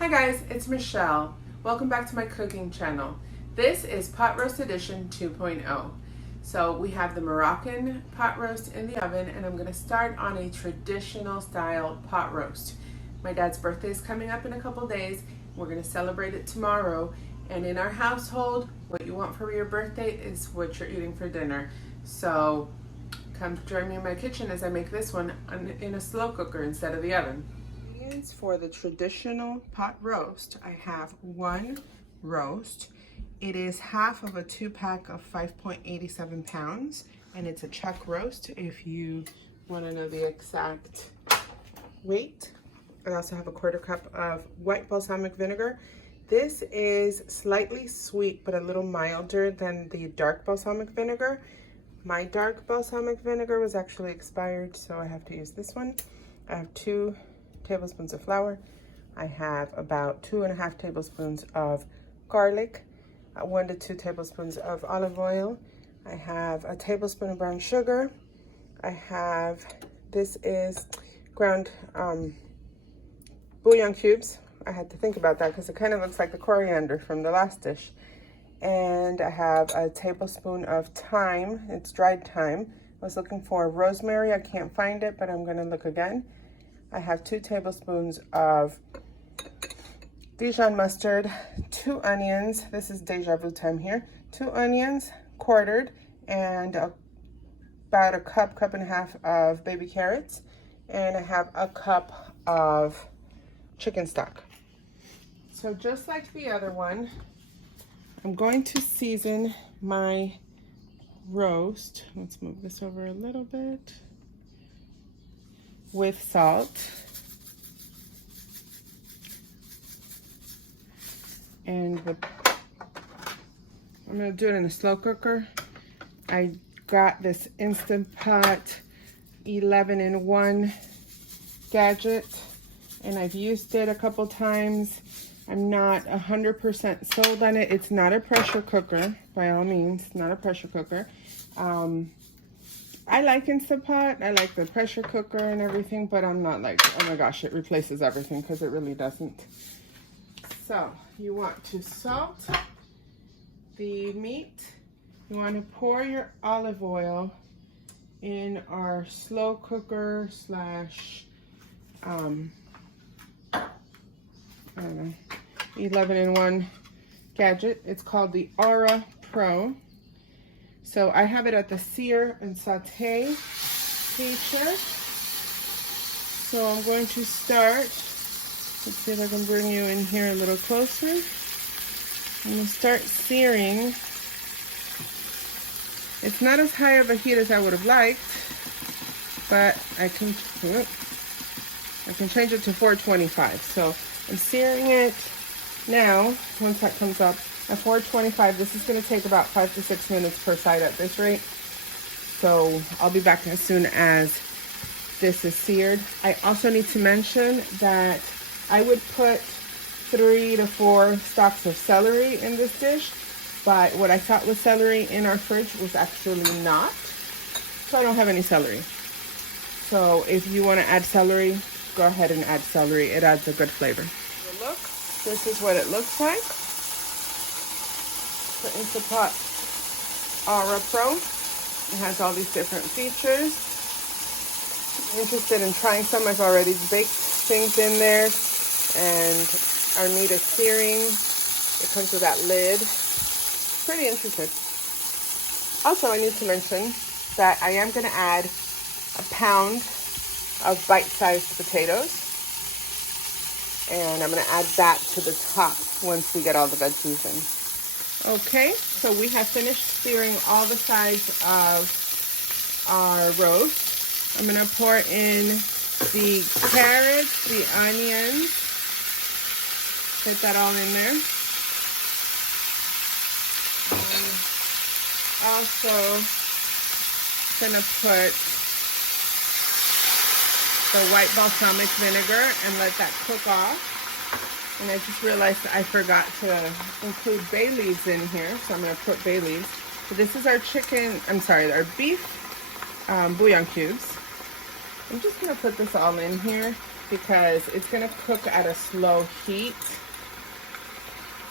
Hi guys, it's Michelle. Welcome back to my cooking channel. This is Pot Roast Edition 2.0. So we have the Moroccan pot roast in the oven, and I'm going to start on a traditional style pot roast. My dad's birthday is coming up in a couple days. We're going to celebrate it tomorrow, and in our household, what you want for your birthday is what you're eating for dinner. So come join me in my kitchen as I make this one in a slow cooker instead of the oven. For the traditional pot roast, I have one roast. It is half of a 2-pack of 5.87 pounds, and it's a chuck roast if you want to know the exact weight. I also have a 1/4 cup of white balsamic vinegar. This is slightly sweet but a little milder than the dark balsamic vinegar. My dark balsamic vinegar was actually expired, so I have to use this one. I have 2 tablespoons of flour. I have about 2.5 tablespoons of garlic, 1 to 2 tablespoons of olive oil. I have a tablespoon of brown sugar. I have, this is ground bouillon cubes. I had to think about that because it kind of looks like the coriander from the last dish. And I have a tablespoon of thyme. It's dried thyme. I was looking for rosemary. I can't find it, but I'm going to look again. I have 2 tablespoons of Dijon mustard, 2 onions. This is deja vu time here. 2 onions, quartered, and about a cup and a half of baby carrots. And I have a cup of chicken stock. So just like the other one, I'm going to season my roast. Let's move this over a little bit. With salt and I'm going to do it in a slow cooker. I got this Instant Pot 11-in-1 gadget, and I've used it a couple times. I'm not 100% sold on it. It's not a pressure cooker, by all means, not a pressure cooker. I like Instant Pot. I like the pressure cooker and everything, but I'm not like, oh my gosh, it replaces everything, because it really doesn't. So you want to salt the meat. You want to pour your olive oil in our slow cooker slash, I don't know, 11-in-1 gadget. It's called the Aura Pro. So I have it at the sear and saute feature. So I'm going to start, let's see if I can bring you in here a little closer. I'm going to start searing. It's not as high of a heat as I would have liked, but I can change it to 425. So I'm searing it now. Once that comes up at 425, this is going to take about 5 to 6 minutes per side at this rate. So I'll be back as soon as this is seared. I also need to mention that I would put 3 to 4 stalks of celery in this dish, but what I thought was celery in our fridge was actually not. So I don't have any celery. So if you want to add celery, go ahead and add celery. It adds a good flavor. Look, this is what it looks like. The Instant Pot Aura Pro. It has all these different features. If you're interested in trying some, I've already baked things in there, and our meat is searing. It comes with that lid. Pretty interested. Also, I need to mention that I am going to add a pound of bite-sized potatoes, and I'm going to add that to the top once we get all the veggies in. Okay, so we have finished searing all the sides of our roast. I'm going to pour in the carrots, the onions, put that all in there. Also going to put the white balsamic vinegar and let that cook off. And I just realized I forgot to include bay leaves in here, so I'm going to put bay leaves. So this is our chicken, I'm sorry, our beef bouillon cubes. I'm just gonna put this all in here because it's gonna cook at a slow heat.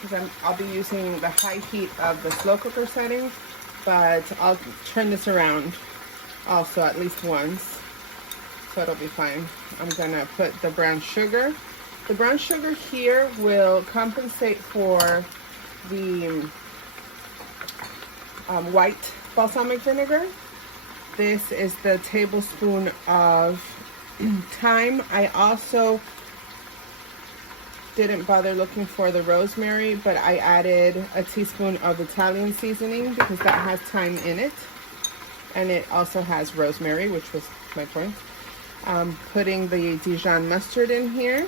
Because I'll be using the high heat of the slow cooker settings, but I'll turn this around also at least once, so it'll be fine. I'm gonna put the brown sugar. The brown sugar here will compensate for the white balsamic vinegar. This is the tablespoon of thyme. I also didn't bother looking for the rosemary, but I added a teaspoon of Italian seasoning because that has thyme in it, and it also has rosemary, which was my point. Putting the Dijon mustard in here.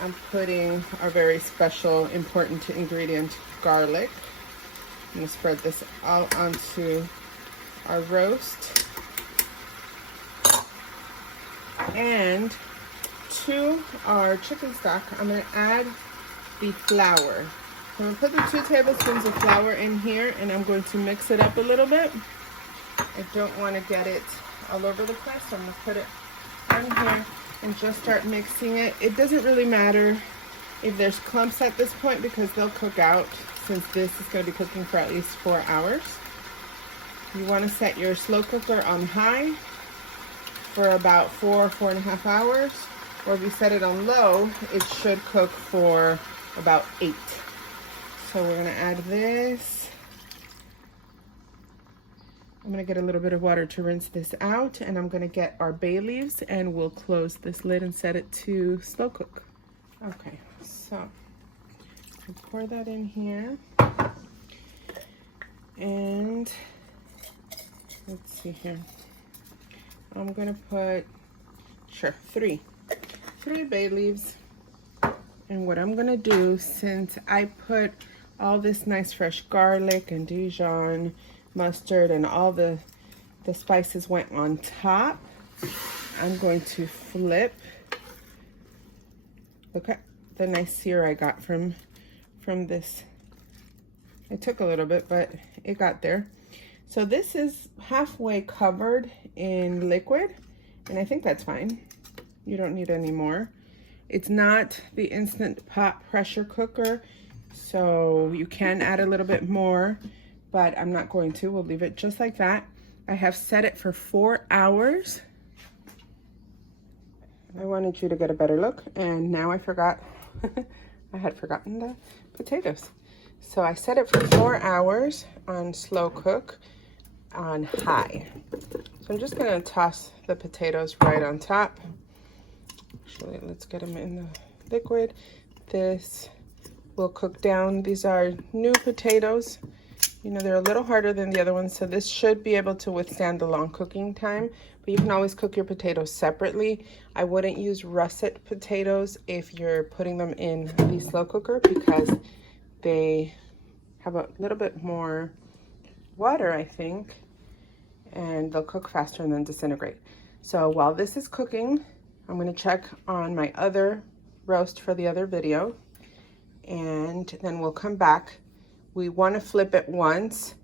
I'm putting our very special, important ingredient, garlic. I'm gonna spread this out onto our roast. And to our chicken stock, I'm gonna add the flour. So I'm gonna put the 2 tablespoons of flour in here, and I'm going to mix it up a little bit. I don't wanna get it all over the place, so I'm gonna put it on here and just start mixing it. It doesn't really matter if there's clumps at this point because they'll cook out, since this is going to be cooking for at least 4 hours. You want to set your slow cooker on high for about 4.5 hours, or if you set it on low, it should cook for about 8. So we're going to add this. I'm gonna get a little bit of water to rinse this out, and I'm gonna get our bay leaves, and we'll close this lid and set it to slow cook. Okay, so I'll pour that in here, and let's see here. I'm gonna put, three bay leaves. And what I'm gonna do, since I put all this nice fresh garlic and Dijon mustard and all the spices went on top, I'm going to flip. Look at the nice sear I got from this. It took a little bit, but it got there. So this is halfway covered in liquid, and I think that's fine. You don't need any more. It's not the Instant Pot pressure cooker, so you can add a little bit more, but I'm not going to. We'll leave it just like that. I have set it for 4 hours. I wanted you to get a better look, and now I forgot. I had forgotten the potatoes. So I set it for 4 hours on slow cook on high. So I'm just gonna toss the potatoes right on top. Actually, let's get them in the liquid. This will cook down. These are new potatoes. You know, they're a little harder than the other ones, so this should be able to withstand the long cooking time, but you can always cook your potatoes separately. I wouldn't use russet potatoes if you're putting them in the slow cooker because they have a little bit more water, I think, and they'll cook faster and then disintegrate. So while this is cooking, I'm gonna check on my other roast for the other video, and then we'll come back. We wanna flip it once,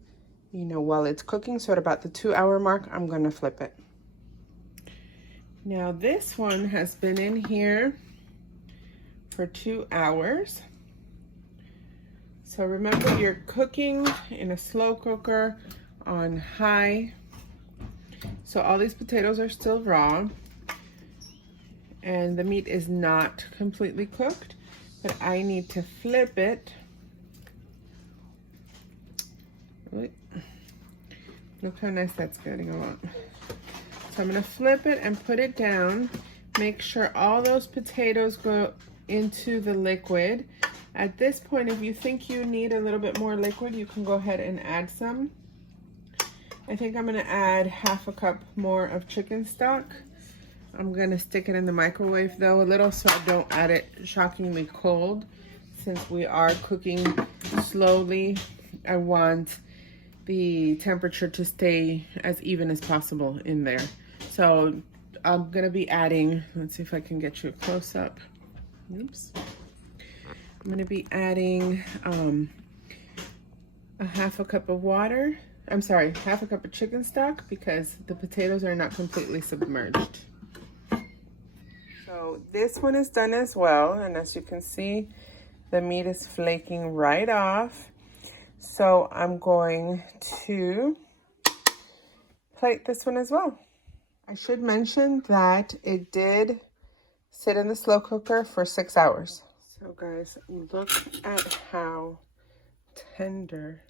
you know, while it's cooking. So at about the 2 hour mark, I'm gonna flip it. Now this one has been in here for 2 hours. So remember, you're cooking in a slow cooker on high. So all these potatoes are still raw, and the meat is not completely cooked, but I need to flip it. Look how nice that's getting along. So I'm gonna flip it and put it down. Make sure all those potatoes go into the liquid. At this point, if you think you need a little bit more liquid, you can go ahead and add some. I think I'm gonna add 1/2 cup more of chicken stock. I'm gonna stick it in the microwave though a little, so I don't add it shockingly cold. Since we are cooking slowly, I want the temperature to stay as even as possible in there. So I'm gonna be adding, let's see if I can get you a close up. Oops. I'm gonna be adding 1 a half a cup of water. I'm sorry, half a cup of chicken stock because the potatoes are not completely submerged. So this one is done as well, and as you can see, the meat is flaking right off. So I'm going to plate this one as well. I should mention that it did sit in the slow cooker for 6 hours. So guys, look at how tender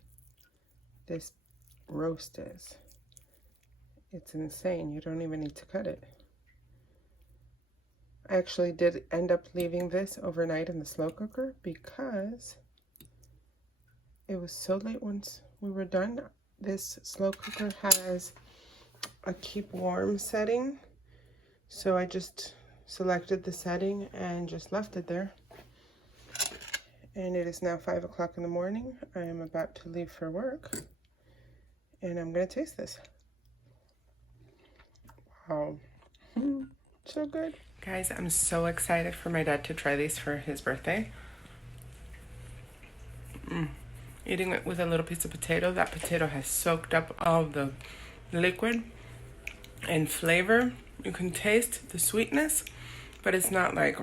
this roast is. It's insane. You don't even need to cut it. I actually did end up leaving this overnight in the slow cooker because it was so late once we were done. This slow cooker has a keep warm setting, so I just selected the setting and just left it there. And it is now 5 o'clock in the morning. I am about to leave for work, and I'm gonna taste this. Wow, so good. Guys, I'm so excited for my dad to try these for his birthday. Eating it with a little piece of potato. That potato has soaked up all the liquid and flavor. You can taste the sweetness, but it's not like,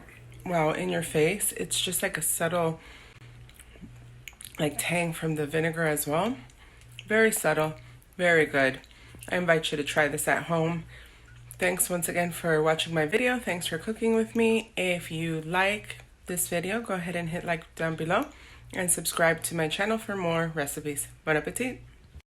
wow, in your face. It's just like a subtle, like tang from the vinegar as well. Very subtle, very good. I invite you to try this at home. Thanks once again for watching my video. Thanks for cooking with me. If you like this video, go ahead and hit like down below and subscribe to my channel for more recipes. Bon appetit!